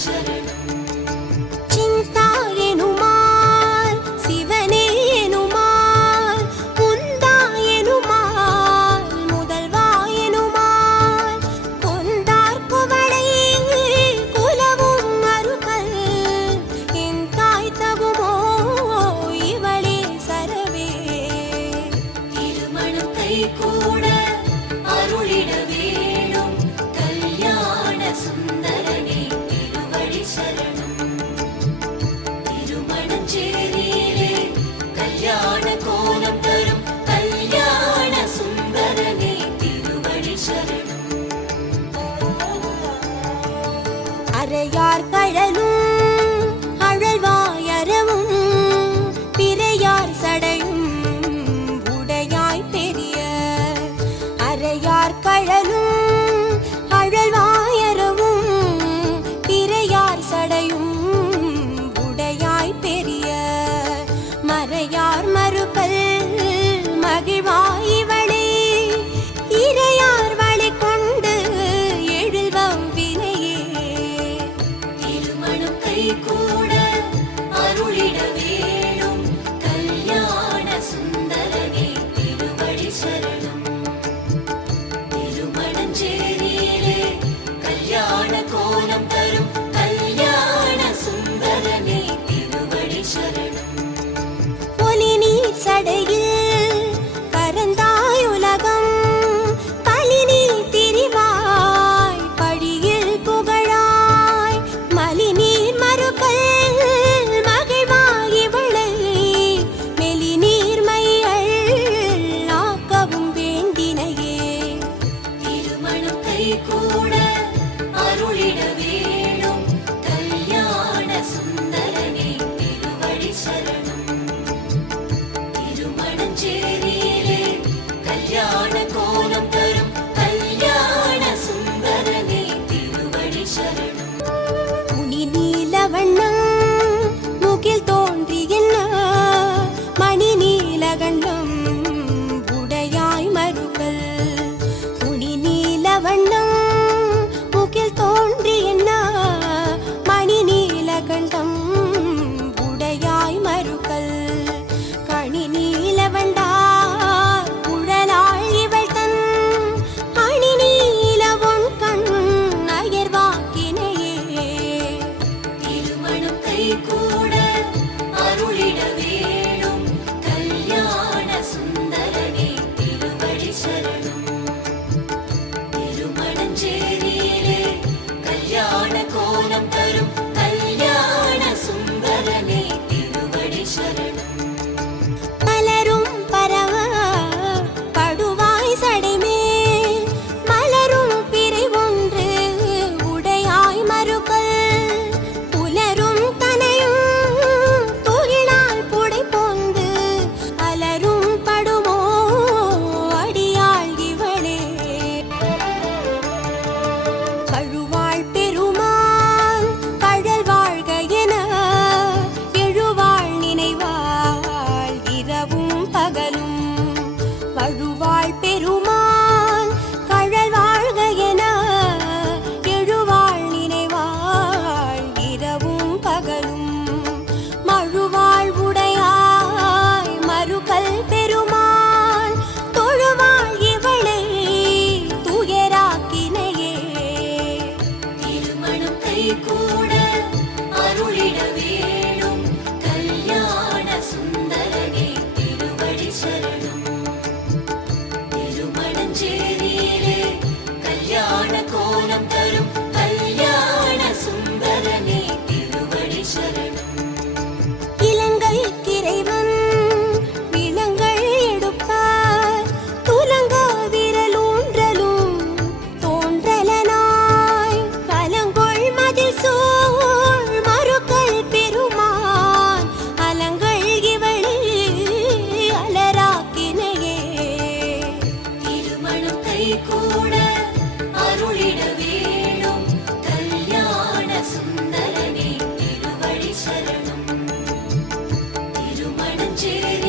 sitting மறையார் மறுக்கல் i'm gonna Conecto. Jesus.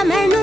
hemen